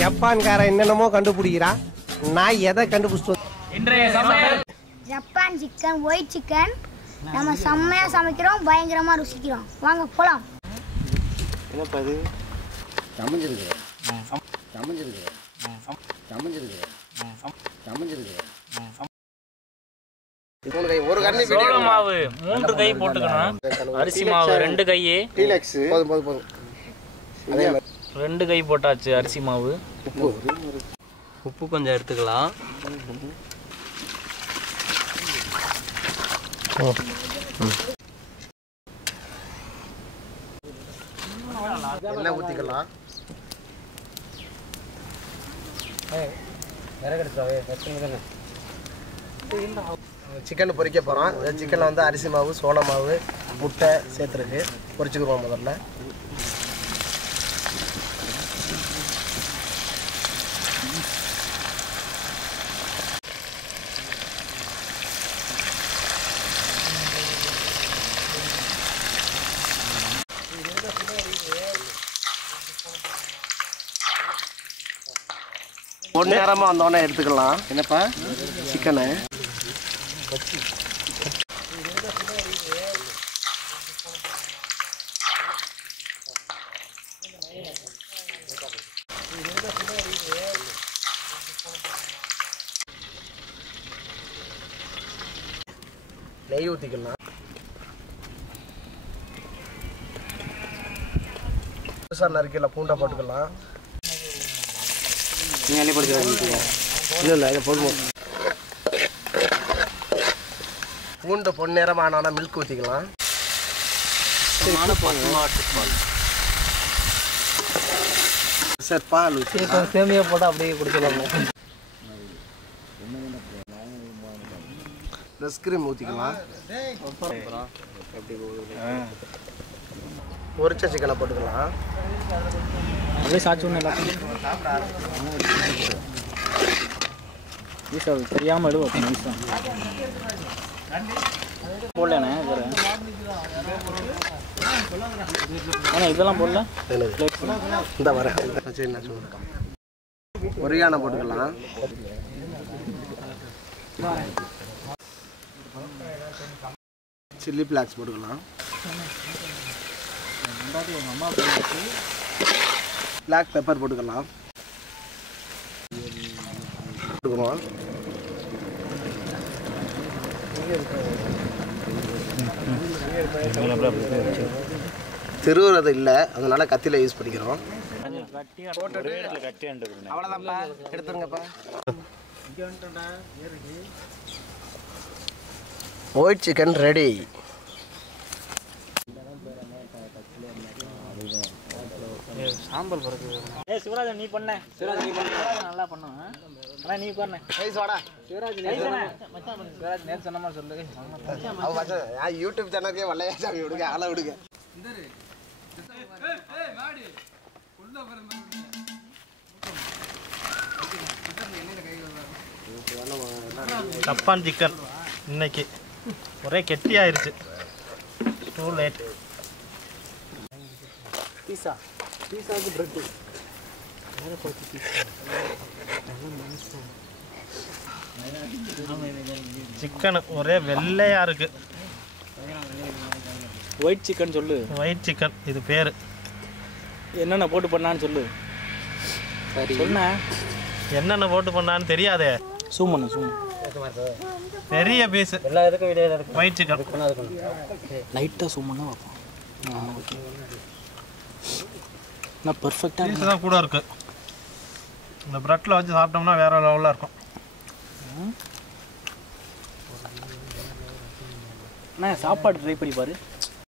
ஜப்பான்காரன் என்னென்னமோ கண்டுபிடிக்கிறான். நான் எதை கண்டுபிடிச்சிட்டு இன்றைய சமையல் ஜப்பான் சிக்கன், ஒயிட் சிக்கன். நம்ம செம்மையா சமைக்கிறோம், பயங்கரமா ருசிக்கிறோம். வாங்க போலாம். என்னப்பா இது சமைஞ்சிருக்கு சமைஞ்சிருக்கு சமைஞ்சிருக்கு சமைஞ்சிருக்கு ஒரு கண்ணி சோள மாவு 3 கை போட்டுக்கணும். அரிசி மாவு 2 கை. டீலக்ஸ் போதும் போதும் போதும். அதே மாதிரி 2 கை போட்டாச்சு அரிசி மாவு. உப்பு கொஞ்சம் எடுத்துக்கலாம். எண்ணெய் ஊற்றிக்கலாம். சிக்கன் பொரிக்க போகிறோம். சிக்கனில் வந்து அரிசி மாவு, சோள மாவு, முட்டை சேர்த்துருக்கு. பொரிச்சுக்குருவோம் முதல்ல. ஒரு நேரமாக வந்தோடனே எடுத்துக்கலாம். என்னப்பா சிக்கனு நெய் ஊற்றிக்கலாம். புதுசாக நறுக்கல பூண்டை போட்டுக்கலாம். நீங்கள் எண்ணெய் போட்டுக்கலாம். இல்லை இதை போடுவோம். பூண்டு பொன்னிறமான மில்க் ஊற்றிக்கலாம். சார் பால் ஊற்றி சேமியா போட்டால் அப்படியே குடிக்கலாம். ஐஸ்கிரீம் ஊற்றிக்கலாம். பொரிச்ச சிக்கனை போட்டுக்கலாம். அப்படியே சாச்சு ஒன்று ஈஸா தெரியாமல் எழுவோம் ஈஸா போடலண்ணே வேறு. ஆனால் இதெல்லாம் போடல. இந்த வரேன். சரி நான் சொல்லுறேன். ஒரியானை போட்டுக்கலாம். சில்லி ஃப்ளாக்ஸ் போட்டுக்கலாம். பிளாக் பெப்பர் போட்டுக்கலாம். போட்டுக்குவோம். திருவுறது இல்லை, அதனால கத்தியில் யூஸ் பண்ணிக்கிறோம். அவ்வளோதான்ப்பா, எடுத்துருங்கப்பா. White chicken ready. சாம்பல் பறக்குது. சிவராஜ் நீ பண்ண. சிவராஜ் நீ பண்ண நல்லா பண்ணுவேன். ஆனால் நீ பண்ண சிவராஜ் நேற்று சொன்ன மாதிரி சொல்லு. யூடியூப் சேனலுக்கே வல்லையா சாமி விடுங்க, ஆளை விடுங்க. ஜப்பான் சிக்கன் இன்னைக்கு ஒரே கெட்டி ஆயிடுச்சு. Too late. பீஸாவுக்கு ப்ரெட்டு வேறு பார்த்து பீஸா சிக்கன் ஒரே வெள்ளையாக இருக்கு. ஒயிட் சிக்கன் சொல்லு. ஒயிட் சிக்கன் இது பேர். என்னென்ன போட்டு பண்ணான்னு சொல்லு. சொன்னேன் என்னென்ன போட்டு பண்ணான்னு தெரியாதே. சூம் பண்ணு சூம். பெரிய பீஸ் எல்லா இதுக்கும் வீடியோ இருக்கு. ஒயிட் சிக்கன் லைட்டாக சூம் பண்ணால் பார்ப்போம். ஓகே நான் பர்ஃபெக்டாக பீஸ் தான் கூட இருக்குது. இந்த ப்ரெட்டில் வச்சு சாப்பிட்டோம்னா வேறு லெவலில் இருக்கும். அண்ணா சாப்பாடு ட்ரை பண்ணி பாரு.